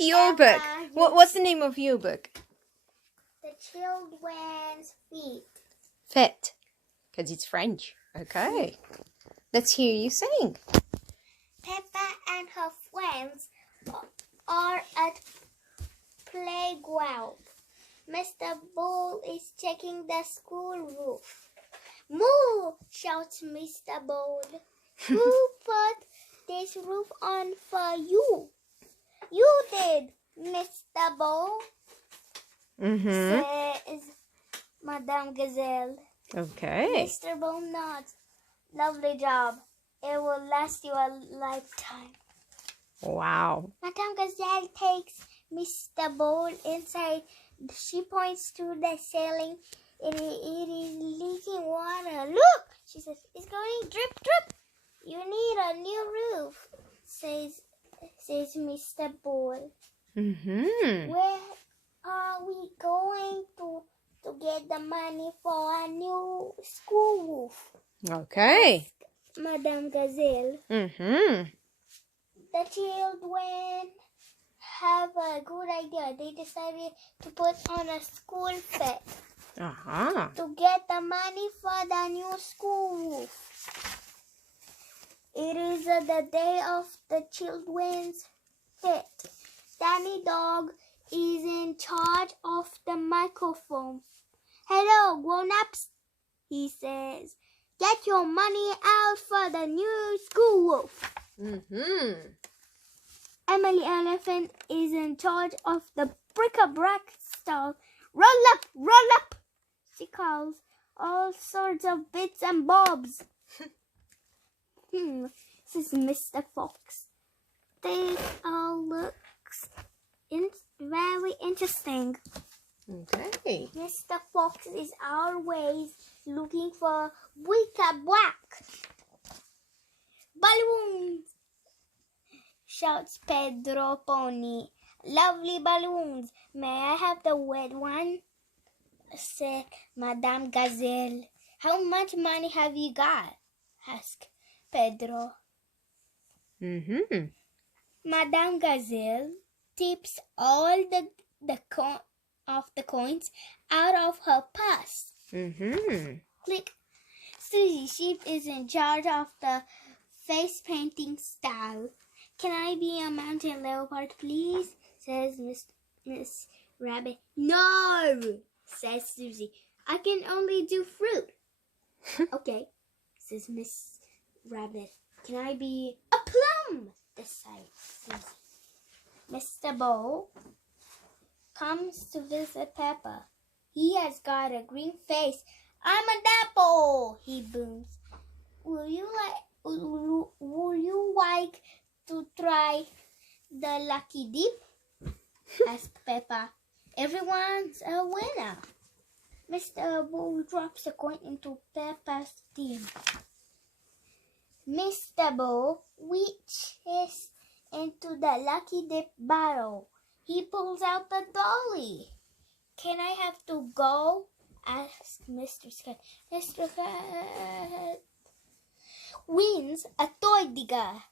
see your book. What's the name of your book? The Children's Feet. Fete. Because it's French. Okay. Let's hear you sing. Peppa and her friends are at playground. Mr. Bull is checking the school roof. Moo! Shouts Mr. Bull. Who put this roof on for you? You did, Mr. Bull, says Madame Gazelle. Okay. Mr. Bull nods. Lovely job. It will last you a lifetime. Wow. Madame Gazelle takes Mr. Bull inside. She points to the ceiling. It is leaking water. Look, she says, it's going drip, drip. You need a new roof, says Mr. Bull. Where are we going to get the money for a new school roof? Okay. Madame Gazelle. The children have a good idea. They decided to put on a school fete to get the money for the new school roof. It is the day of the children's fete. Danny Dog is in charge of the microphone. Hello, grown-ups, he says. Get your money out for the new school roof. Emily Elephant is in charge of the bric-a-brac stall. Roll up, roll up, she calls. All sorts of bits and bobs. Says Mr. Fox. This all looks very interesting. Okay. Mr. Fox is always looking for bric-a-brac. Balloons, shouts Pedro Pony. Lovely balloons. May I have the red one? Said Madame Gazelle. How much money have you got? Asked Pedro. Madame Gazelle tips all the coins out of her purse. Click. Susie Sheep is in charge of the face painting style. Can I be a mountain leopard, please? Says Miss Rabbit. No, says Susie. I can only do fruit. Okay, says Miss Rabbit. Can I be a plum? Decides Susie. Mr. Bull comes to visit Peppa. He has got a green face. I'm an apple, he booms. Would you like to try the lucky dip? Asked Peppa. Everyone's a winner. Mr. Bull drops a coin into Peppa's tin. Mr. Bull reaches into the lucky dip bottle. He pulls out the dolly. Can I have to go? Asked Mr. Cat. Mr. Cat wins a toy digger.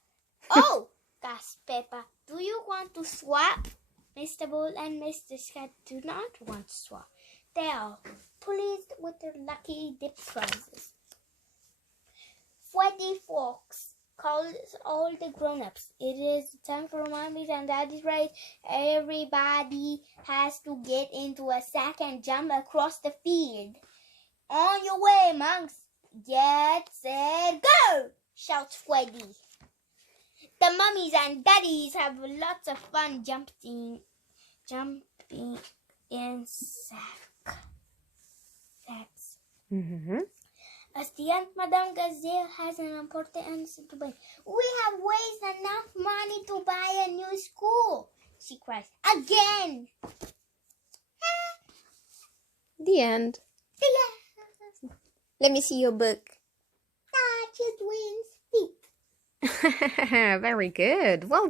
Oh, gasped Peppa. Do you want to swap? Mr. Bull and Mr. Cat do not want to swap. They are pleased with their lucky dip prizes. Freddy Fox calls all the grown-ups. It is time for Mommy's and Daddy's race. Everybody has to get into a sack and jump across the field. On your way, monks. Get, set, go! Shouts Freddy. The mummies and daddies have lots of fun jumping in sacks. As the Aunt Madame Gazelle has an important answer to buy. We have raised enough money to buy a new school, she cries. Again! The end. Let me see your book. Children's Feet. Very good. Well